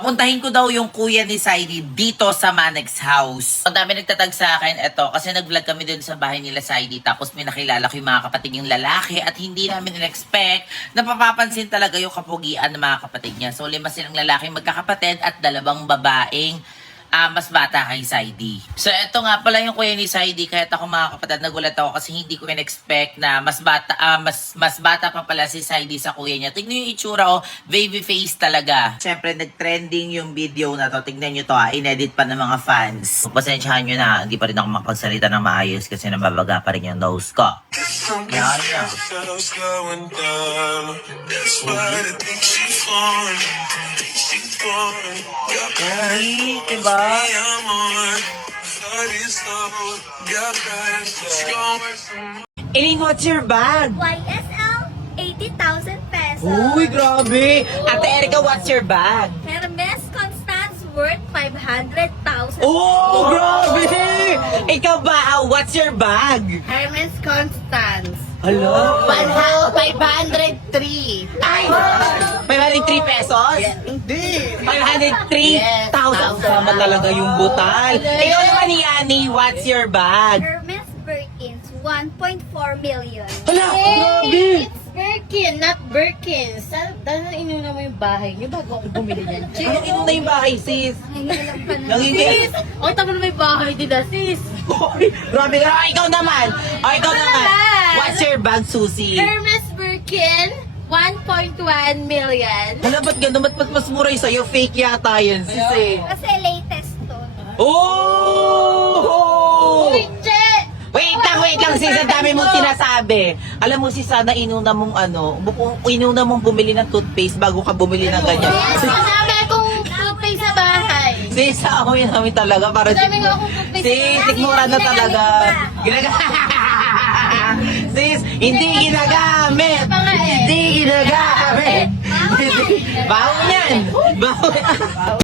Papuntahin ko daw yung kuya ni Saidi dito sa Manex House. Ang dami nagtatag sa akin, eto, kasi nag-vlog kami dun sa bahay nila Saidi, tapos may nakilala ko yung mga kapatid niyang lalaki at hindi namin in-expect na papapansin talaga yung kapugian ng mga kapatid niya. So, 5 silang lalaki magkakapatid at 2 babaeng mas bata kay Saidi. So, eto nga pala yung kuya ni Saidi. Kahit ako mga kapatid, nagulat ako kasi hindi ko in-expect na mas bata pa pala si Saidi sa kuya niya. Tignan yung itsura, oh, baby face talaga. Siyempre, nag-trending yung video na to. Tignan nyo to, inedit pa ng mga fans. Pasensyahan nyo na, hindi pa rin ako makapagsalita ng maayos kasi nababaga pa rin yung nose ko. Yan, yan. Ay, diba? Eileen, what's your bag? YSL, 80,000 pesos. Uy, grabe! Ate Erica, what's your bag? Hermes Constance worth 500,000. Oh, grabe! Ikaw ba, what's your bag? Hermes Constance. Hello? 503. Ay! 503 pesos? Hindi. 503,000 sama talaga yung butal. Ikaw naman ni Annie, what's your bag? Hermes Birkins, 1.4 million. Hala, grabe! It's Birkin, not Birkins. Dahil inuna mo yung bahay niyo bago ako bumili niyan. Anong inuna yung bahay, sis? Nangilam ka na. Nangingin. O, tama na may bahay, dida, sis. Oy, grabe ka. Ikaw naman. Ikaw naman. naman. What's your bag, Susie? Hermes Birkin, 1.1 million. Hala, ba't gano'n? Ba't mas mura yung sa'yo? Fake yata yun, sis eh. Kasi latest to. Oh! Uy, che! Wait lang, sis. Ang dami mong sinasabi. Alam mo, sis, sana inuna mong inuna mong bumili ng toothpaste bago ka bumili ng ganyan. Masama akong toothpaste sa bahay. Sis, aawin namin talaga para Madami nga akong toothpaste. sis, sigmura na talaga. Sis, hindi ginagamit. Hindi ginagamit. Baho yan. Baho yan.